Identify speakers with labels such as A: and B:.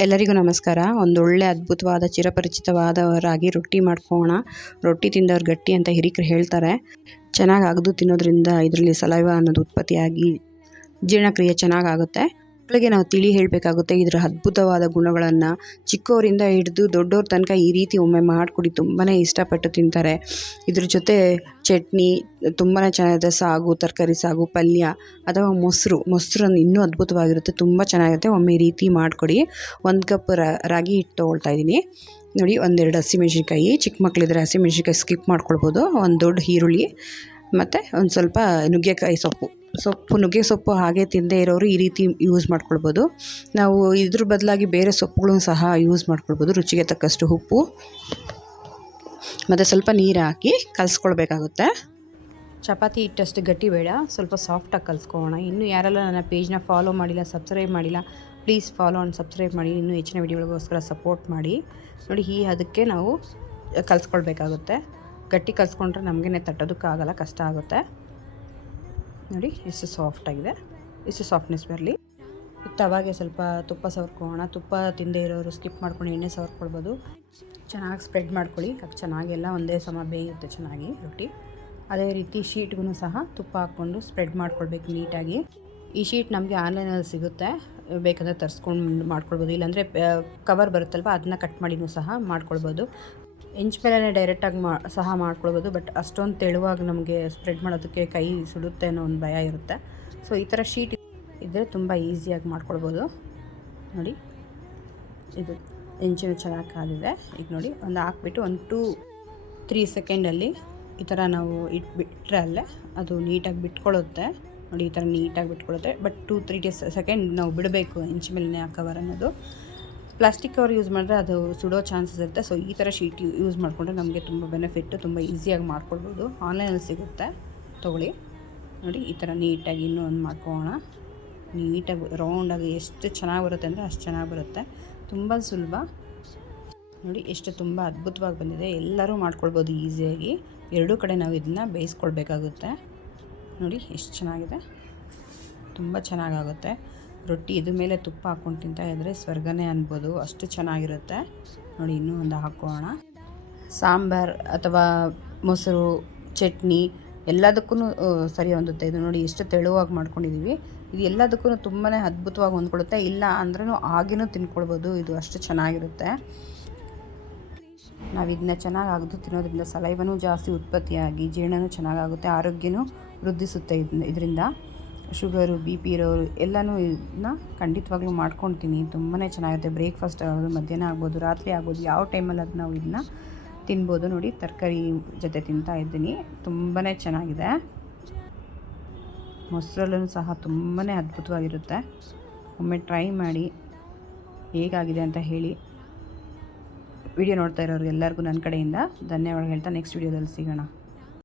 A: ಎಲ್ಲರಿಗೂ ನಮಸ್ಕಾರ. ಒಂದೊಳ್ಳೆ ಅದ್ಭುತವಾದ, ಚಿರಪರಿಚಿತವಾದವರಾಗಿ ರೊಟ್ಟಿ ಮಾಡ್ಕೋಣ ರೊಟ್ಟಿ ತಿಂದವ್ರು ಗಟ್ಟಿ ಅಂತ ಹಿರಿಕರು ಹೇಳ್ತಾರೆ. ಚೆನ್ನಾಗಿ ಅಗದು ತಿನ್ನೋದ್ರಿಂದ ಇದರಲ್ಲಿ ಸಲೈವ ಅನ್ನೋದು ಉತ್ಪತ್ತಿಯಾಗಿ ಜೀರ್ಣಕ್ರಿಯೆ ಚೆನ್ನಾಗಾಗುತ್ತೆ ಮಕ್ಕಳಿಗೆ ನಾವು ತಿಳಿ ಹೇಳಬೇಕಾಗುತ್ತೆ, ಇದರ ಅದ್ಭುತವಾದ ಗುಣಗಳನ್ನು ಚಿಕ್ಕವರಿಂದ ಹಿಡಿದು ದೊಡ್ಡವ್ರ ತನಕ ಈ ರೀತಿ ಒಮ್ಮೆ ಮಾಡಿಕೊಡಿ ತುಂಬಾ ಇಷ್ಟಪಟ್ಟು ತಿಂತಾರೆ. ಇದ್ರ ಜೊತೆ ಚಟ್ನಿ ತುಂಬಾ ಚೆನ್ನಾಗಿರುತ್ತೆ ಸಾಗು, ತರಕಾರಿ ಸಾಗು, ಪಲ್ಯ, ಅಥವಾ ಮೊಸರು, ಮೊಸರನ್ನು ಇನ್ನೂ ಅದ್ಭುತವಾಗಿರುತ್ತೆ, ತುಂಬ ಚೆನ್ನಾಗಿರುತ್ತೆ, ಒಮ್ಮೆ ರೀತಿ ಮಾಡಿಕೊಡಿ. ಒಂದು ಕಪ್ ರಾಗಿ ಹಿಟ್ಟು ತೊಗೊಳ್ತಾ ಇದ್ದೀನಿ. ನೋಡಿ, ಒಂದೆರಡು ಹಸಿಮೆಣ್ಸಿನ್ಕಾಯಿ ಚಿಕ್ಕ ಮಕ್ಕಳಿದ್ರೆ ಹಸಿಮೆಣ್ಸಿನ್ಕಾಯಿ ಸ್ಕಿಪ್ ಮಾಡ್ಕೊಳ್ಬೋದು. ಒಂದು ದೊಡ್ಡ ಈರುಳ್ಳಿ ಮತ್ತು ಒಂದು ಸ್ವಲ್ಪ ನುಗ್ಗೆಕಾಯಿ ಸೊಪ್ಪು. ಸೊಪ್ಪು, ನುಗ್ಗೆ ಸೊಪ್ಪು ಹಾಗೆ ತಿನ್ನದೇ ಇರೋರು ಈ ರೀತಿ ಯೂಸ್ ಮಾಡ್ಕೊಳ್ಬೋದು. ನಾವು ಇದ್ರ ಬದಲಾಗಿ ಬೇರೆ ಸೊಪ್ಪುಗಳನ್ನು ಸಹ ಯೂಸ್ ಮಾಡ್ಕೊಳ್ಬೋದು, ರುಚಿಗೆ ತಕ್ಕಷ್ಟು ಉಪ್ಪು. ಮತ್ತು ಸ್ವಲ್ಪ ನೀರು ಹಾಕಿ ಕಲಿಸ್ಕೊಳ್ಬೇಕಾಗುತ್ತೆ. ಚಪಾತಿ ಇಟ್ಟಷ್ಟು ಗಟ್ಟಿ ಬೇಡ, ಸ್ವಲ್ಪ ಸಾಫ್ಟಾಗಿ ಕಲಿಸ್ಕೊಳ್ಳೋಣ ಇನ್ನು ಯಾರೆಲ್ಲ ನನ್ನ ಪೇಜ್ನ ಫಾಲೋ ಮಾಡಿಲ್ಲ ಸಬ್ಸ್ಕ್ರೈಬ್ ಮಾಡಿಲ್ಲ ಪ್ಲೀಸ್ ಫಾಲೋ ಆ್ಯಂಡ್ ಸಬ್ಸ್ಕ್ರೈಬ್ ಮಾಡಿ. ಇನ್ನೂ ಹೆಚ್ಚಿನ ವಿಡಿಯೋಗಳಿಗೋಸ್ಕರ ಸಪೋರ್ಟ್ ಮಾಡಿ. ನೋಡಿ ಈ ಅದಕ್ಕೆ ನಾವು ಕಲಿಸ್ಕೊಳ್ಬೇಕಾಗುತ್ತೆ. ಗಟ್ಟಿ ಕಲಿಸ್ಕೊಂಡ್ರೆ ನಮಗೇ ತಟ್ಟೋದಕ್ಕಾಗಲ್ಲ, ಕಷ್ಟ ಆಗುತ್ತೆ. ನೋಡಿ ಎಷ್ಟು ಸಾಫ್ಟಾಗಿದೆ ಇಷ್ಟು ಸಾಫ್ಟ್ನೆಸ್ ಬರಲಿ. ತವಾಗೆ ಸ್ವಲ್ಪ ತುಪ್ಪ ಸವರ್ಕೊಳ್ಳೋಣ. ತುಪ್ಪ ತಿಂದೇ ಇರೋರು ಸ್ಕಿಪ್ ಮಾಡ್ಕೊಂಡು ಎಣ್ಣೆ ಸವರ್ಕೊಳ್ಬೋದು. ಚೆನ್ನಾಗಿ ಸ್ಪ್ರೆಡ್ ಮಾಡ್ಕೊಳ್ಳಿ. ಅದು ಚೆನ್ನಾಗೆಲ್ಲ ಒಂದೇ ಸಮ ಬೇಯುತ್ತೆ ಚೆನ್ನಾಗಿ ರೊಟ್ಟಿ. ಅದೇ ರೀತಿ ಶೀಟ್ಗೂ ಸಹ ತುಪ್ಪ ಹಾಕ್ಕೊಂಡು ಸ್ಪ್ರೆಡ್ ಮಾಡ್ಕೊಳ್ಬೇಕು ನೀಟಾಗಿ. ಈ ಶೀಟ್ ನಮಗೆ ಆನ್ಲೈನಲ್ಲಿ ಸಿಗುತ್ತೆ. ಬೇಕಂದರೆ ತರಿಸ್ಕೊಂಡು ಮಾಡ್ಕೊಳ್ಬೋದು. ಇಲ್ಲಾಂದರೆ ಕವರ್ ಬರುತ್ತಲ್ವ, ಅದನ್ನ ಕಟ್ ಮಾಡಿನೂ ಸಹ ಮಾಡ್ಕೊಳ್ಬೋದು. ಇಂಚ್ ಮೇಲೆ ಡೈರೆಕ್ಟಾಗಿ ಮಾ, ಸಹ ಮಾಡ್ಕೊಳ್ಬೋದು ಬಟ್ ಅಷ್ಟೊಂದು ತೆಳುವಾಗಿ ನಮಗೆ ಸ್ಪ್ರೆಡ್ ಮಾಡೋದಕ್ಕೆ ಕೈ ಸುಡುತ್ತೆ ಅನ್ನೋ ಒಂದು ಭಯ ಇರುತ್ತೆ. ಸೊ ಈ ಥರ ಶೀಟ್ ಇದ್ದರೆ ತುಂಬ ಈಸಿಯಾಗಿ ಮಾಡ್ಕೊಳ್ಬೋದು. ನೋಡಿ, ಇದು ಇಂಚಿನ ಚೆನ್ನಾಗಿ ಕಾದಿದೆ. ಈಗ ನೋಡಿ, ಒಂದು ಹಾಕ್ಬಿಟ್ಟು ಒಂದು ಟೂ ತ್ರೀ ಸೆಕೆಂಡಲ್ಲಿ ಈ ಥರ ನಾವು ಇಟ್ಬಿಟ್ರೆ ಅಲ್ಲೇ ಅದು ನೀಟಾಗಿ ಬಿಟ್ಕೊಳ್ಳುತ್ತೆ ನೋಡಿ, ಈ ಥರ ನೀಟಾಗಿ ಬಿಟ್ಕೊಳ್ಳುತ್ತೆ but two three days second ನಾವು ಬಿಡಬೇಕು ಇಂಚ್ ಮೇಲೆ ಕವರ್ ಅನ್ನೋದು. ಪ್ಲಾಸ್ಟಿಕ್ ಕವರ್ ಯೂಸ್ ಮಾಡಿದ್ರೆ ಅದು ಸುಡೋ ಚಾನ್ಸಸ್ ಇರುತ್ತೆ. ಸೊ ಈ ಥರ ಶೀಟ್ ಯೂಸ್ ಮಾಡಿಕೊಂಡ್ರೆ ನಮಗೆ ತುಂಬ ಬೆನಿಫಿಟ್ಟು ತುಂಬ ಈಸಿಯಾಗಿ ಮಾಡ್ಕೊಳ್ಬೋದು. ಆನ್ಲೈನಲ್ಲಿ ಸಿಗುತ್ತೆ. ತೊಗೊಳ್ಳಿ. ನೋಡಿ, ಈ ಥರ ನೀಟಾಗಿ ಇನ್ನೂ ಒಂದು ಮಾಡ್ಕೊಳ್ಳೋಣ. ನೀಟಾಗಿ ರೌಂಡಾಗಿ ಎಷ್ಟು ಚೆನ್ನಾಗಿ ಬರುತ್ತೆ ಅಂದರೆ ಅಷ್ಟು ಚೆನ್ನಾಗಿ ಬರುತ್ತೆ. ತುಂಬ ಸುಲಭ. ನೋಡಿ, ಎಷ್ಟು ತುಂಬ ಅದ್ಭುತವಾಗಿ ಬಂದಿದೆ. ಎಲ್ಲರೂ ಮಾಡ್ಕೊಳ್ಬೋದು ಈಸಿಯಾಗಿ ಎರಡೂ ಕಡೆ ನಾವು ಇದನ್ನು ಬೇಯಿಸ್ಕೊಳ್ಬೇಕಾಗುತ್ತೆ. ನೋಡಿ, ಎಷ್ಟು ಚೆನ್ನಾಗಿದೆ. ತುಂಬ ಚೆನ್ನಾಗಾಗುತ್ತೆ. ರೊಟ್ಟಿ ಇದ್ರ ಮೇಲೆ ತುಪ್ಪ ಹಾಕ್ಕೊಂಡು ತಿಂತಾ ಇದ್ದರೆ ಸ್ವರ್ಗನೇ ಅನ್ಬೋದು. ಅಷ್ಟು ಚೆನ್ನಾಗಿರುತ್ತೆ. ನೋಡಿ, ಇನ್ನೂ ಒಂದು ಹಾಕೋಣ. ಸಾಂಬಾರ್ ಅಥವಾ ಮೊಸರು, ಚಟ್ನಿ ಎಲ್ಲದಕ್ಕೂ ಸರಿ ಹೊಂದುತ್ತೆ. ಇದು ನೋಡಿ, ಎಷ್ಟು ತೆಳುವಾಗಿ ಮಾಡ್ಕೊಂಡಿದ್ದೀವಿ ಇದು ಎಲ್ಲದಕ್ಕೂ ತುಂಬಾ ಅದ್ಭುತವಾಗಿ ಹೊಂದ್ಕೊಳುತ್ತೆ ಇಲ್ಲ ಅಂದ್ರೂ ಆಗಿನೂ ತಿನ್ಕೊಳ್ಬೋದು. ಇದು ಅಷ್ಟು ಚೆನ್ನಾಗಿರುತ್ತೆ. ನಾವು ಇದನ್ನ ಚೆನ್ನಾಗಿ ಆಗದು ತಿನ್ನೋದ್ರಿಂದ ಸಲೈವನೂ ಜಾಸ್ತಿ ಉತ್ಪತ್ತಿಯಾಗಿ, ಜೀರ್ಣನೂ ಚೆನ್ನಾಗಾಗುತ್ತೆ, ಆರೋಗ್ಯನೂ ವೃದ್ಧಿಸುತ್ತೆ ಇದರಿಂದ. ಶುಗರು, ಬಿ ಪಿ ಇರೋರು ಎಲ್ಲನೂ ಇದನ್ನ ಖಂಡಿತವಾಗ್ಲೂ ಮಾಡ್ಕೊಳ್ತೀನಿ. ತುಂಬಾ ಚೆನ್ನಾಗಿರುತ್ತೆ ಬ್ರೇಕ್ಫಾಸ್ಟ್ ಆಗೋದು, ಮಧ್ಯಾಹ್ನ ಆಗ್ಬೋದು, ರಾತ್ರಿ ಆಗ್ಬೋದು, ಯಾವ ಟೈಮಲ್ಲಿ ಅದು ನಾವು ಇದನ್ನ ತಿನ್ಬೋದು ನೋಡಿ, ತರಕಾರಿ ಜೊತೆ ತಿಂತಾ ಇದ್ದೀನಿ. ತುಂಬಾ ಚೆನ್ನಾಗಿದೆ. ಮೊಸರಲ್ಲೂ ಸಹ ತುಂಬಾ ಅದ್ಭುತವಾಗಿರುತ್ತೆ. ಒಮ್ಮೆ ಟ್ರೈ ಮಾಡಿ ಹೇಗಾಗಿದೆ ಅಂತ ಹೇಳಿ ವಿಡಿಯೋ ನೋಡ್ತಾ ಇರೋರು ಎಲ್ಲರಿಗೂ ನನ್ನ ಕಡೆಯಿಂದ ಧನ್ಯವಾದ ಹೇಳ್ತಾ ನೆಕ್ಸ್ಟ್ ವಿಡಿಯೋದಲ್ಲಿ ಸಿಗೋಣ.